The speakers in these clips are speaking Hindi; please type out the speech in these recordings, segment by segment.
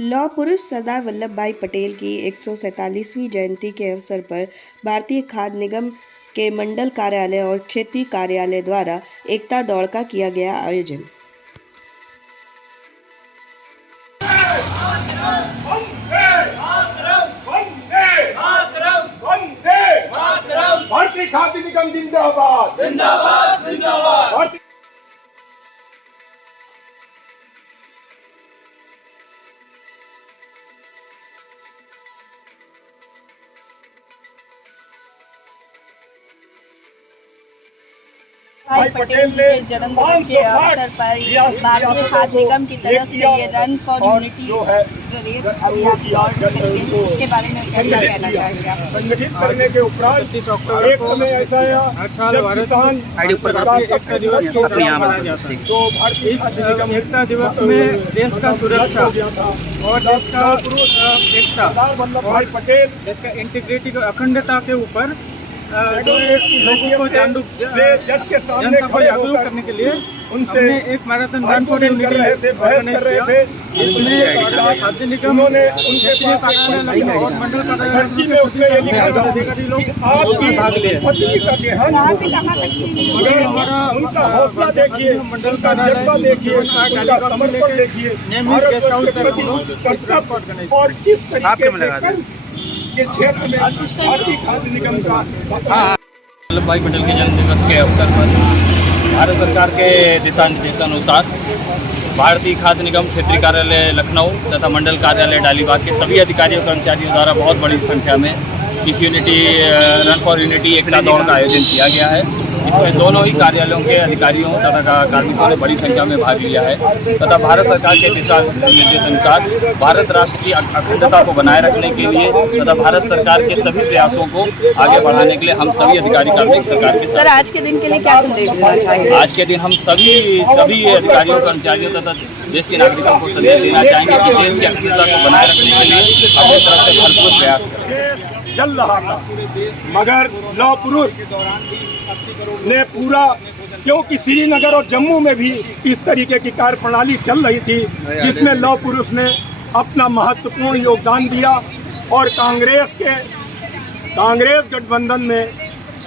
लौह पुरुष सरदार वल्लभ भाई पटेल की 147वीं जयंती के अवसर पर भारतीय खाद्य निगम के मंडल कार्यालय और क्षेत्रीय कार्यालय द्वारा एकता दौड़ का किया गया आयोजन। भारतीय खाद्य निगम जिंदाबाद जिंदाबाद जिंदाबाद। भाई पटेल के जन्मदिन के अवसर पर भारतीय खाद्य निगम की तरफ से ये रन फॉर यूनिटी जो रेस अभियान दौड़ निकली है, इसके बारे में क्या कहना चाहेंगे आप? संगठित करने के उपरांत एक समय ऐसा आया हर साल किसान एकता दिवस के रूप में मनाया जाता है। तो भारतीय खाद्य निगम एकता दिवस में देश का सुरक्षा और देश का एकता सरदार वल्लभ भाई पटेल देश का इंटीग्रिटी और अखंडता के ऊपर लोगों को जज के सामने जनता को जागरूक करने के लिए उनसे एक मैराथन रन फॉर यूनिटी कर रहे थे, बहस कर रहे थे। इसमें खाद्य निगम उन्होंने उनके पास और मंडल पर्ची में उसने ये लिखा था कि आपकी पत्नी का देहांत कहाँ से कहाँ तक की मगर उनका हौसला देखिए, मंडल उनका जज्बा देखिए, उनका समर्पण देखिए, भारत के प्रति कर्तव्य और किस तरीके से के क्षेत्र में भारतीय खाद्य निगम का वल्लभ भाई पटेल के जन्म दिवस के अवसर पर भारत सरकार के दिशा निर्देशानुसार भारतीय खाद्य निगम क्षेत्रीय कार्यालय लखनऊ तथा मंडल कार्यालय डालीबाग के सभी अधिकारियों कर्मचारियों द्वारा बहुत बड़ी संख्या में इस यूनिटी रन फॉर यूनिटी एकता दौड़ का आयोजन किया गया है। इसमें दोनों ही कार्यालयों के अधिकारियों तथा कार्मिकों ने बड़ी संख्या में भाग लिया है तथा भारत सरकार के दिशा निर्देशानुसार भारत राष्ट्र की अखंडता को बनाए रखने के लिए तथा भारत सरकार के सभी प्रयासों को आगे बढ़ाने के लिए हम सभी अधिकारी कार्मिक सरकार के सर, आज के दिन के लिए क्या संदेश देना चाहेंगे? आज के दिन हम सभी अधिकारियों कर्मचारियों तथा देश के नागरिकों को संदेश देना चाहेंगे कि देश की अखंडता को बनाए रखने के लिए अपनी तरफ से भरपूर प्रयास करें। चल रहा था मगर लौह पुरुष ने पूरा, क्योंकि श्रीनगर और जम्मू में भी इस तरीके की कार्य प्रणाली चल रही थी जिसमें लौह पुरुष ने अपना महत्वपूर्ण योगदान दिया और कांग्रेस गठबंधन में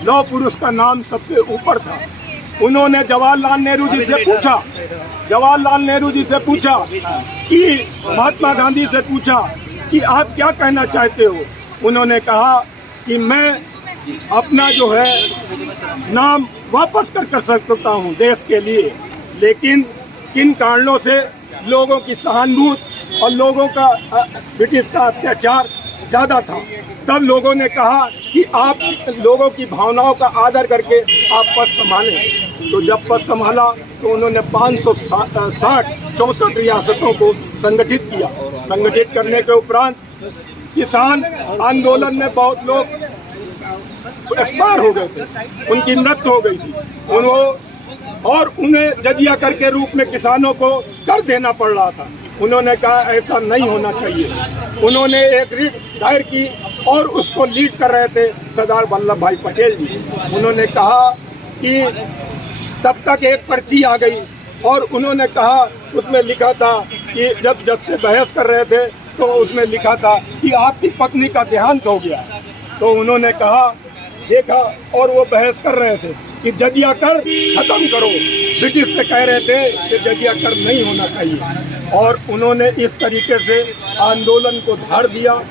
लौह पुरुष का नाम सबसे ऊपर था। उन्होंने जवाहरलाल नेहरू जी से पूछा कि महात्मा गांधी से पूछा कि आप क्या कहना चाहते हो। उन्होंने कहा कि मैं अपना जो है नाम वापस कर सकता हूं देश के लिए, लेकिन किन कारणों से लोगों की सहानुभूति और लोगों का ब्रिटिश का अत्याचार ज़्यादा था। तब लोगों ने कहा कि आप लोगों की भावनाओं का आदर करके आप पद संभालें। तो जब पद संभाला तो उन्होंने 564 रियासतों को संगठित किया। संगठित करने के उपरांत किसान आंदोलन में बहुत लोग एक्सपायर हो गए थे, उनकी मृत्यु हो गई थी और उन्हें जजिया कर के रूप में किसानों को कर देना पड़ रहा था। उन्होंने कहा ऐसा नहीं होना चाहिए। उन्होंने एक रिट दायर की और उसको लीड कर रहे थे सरदार वल्लभ भाई पटेल जी। उन्होंने कहा कि तब तक एक पर्ची आ गई और उन्होंने कहा, उसमें लिखा था कि जब जज से बहस कर रहे थे तो उसमें लिखा था कि आपकी पत्नी का देहांत हो गया। तो उन्होंने कहा, देखा, और वो बहस कर रहे थे कि जजिया कर खत्म करो। ब्रिटिश से कह रहे थे कि जजिया कर नहीं होना चाहिए और उन्होंने इस तरीके से आंदोलन को धार दिया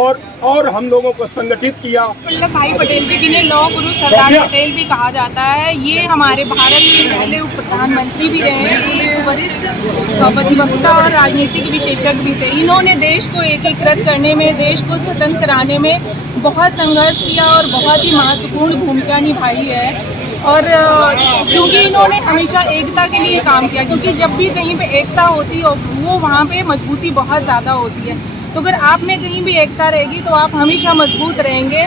और हम लोगों को संगठित किया। वल्लभ भाई पटेल जी जिन्हें लौह पुरुष सरदार पटेल भी कहा जाता है, ये हमारे भारत के पहले उप प्रधानमंत्री भी रहे, एक वरिष्ठ अधिवक्ता और राजनीतिक विशेषज्ञ भी थे। इन्होंने देश को एकीकृत करने में, देश को स्वतंत्र कराने में बहुत संघर्ष किया और बहुत ही महत्वपूर्ण भूमिका निभाई है। और क्योंकि इन्होंने हमेशा एकता के लिए काम किया, क्योंकि जब भी कहीं पे एकता होती है वो वहाँ पे मजबूती बहुत ज़्यादा होती है। तो अगर आप में कहीं भी एकता रहेगी तो आप हमेशा मजबूत रहेंगे।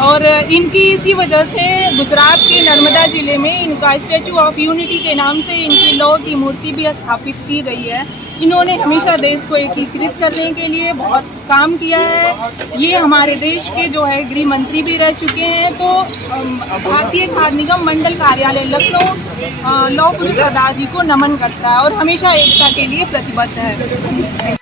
और इनकी इसी वजह से गुजरात के नर्मदा जिले में इनका स्टैचू ऑफ यूनिटी के नाम से इनकी लौह की मूर्ति भी स्थापित की गई है। इन्होंने हमेशा देश को एकीकृत करने के लिए बहुत काम किया है। ये हमारे देश के जो है गृह मंत्री भी रह चुके हैं। तो भारतीय खाद्य निगम मंडल कार्यालय लखनऊ लौह पुरुष सरदार जी को नमन करता है और हमेशा एकता के लिए प्रतिबद्ध है।